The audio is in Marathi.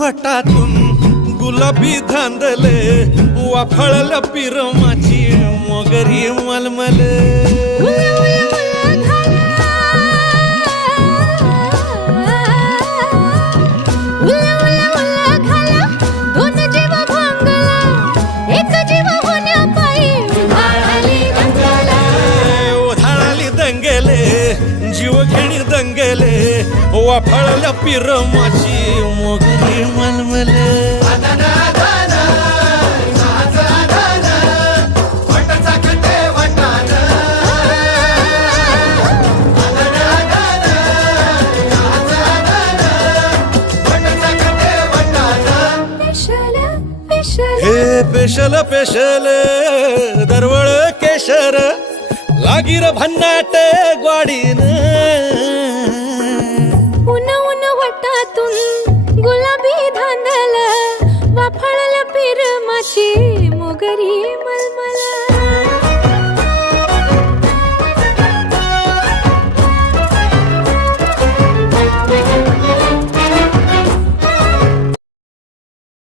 वटातून गुलाबी धांदले वाफळल्या पिरमाची मोगरी मलमले जीवघेणी दंगेले वाफळल्या पिरमाची मोगरी मलमले हे पेशल पेशल दरवळ केशर लागीर भन्नाट ग्वाडीन उन उन वटातून गुलाबी धांदल वाफळल्या पिरमाची मोगरी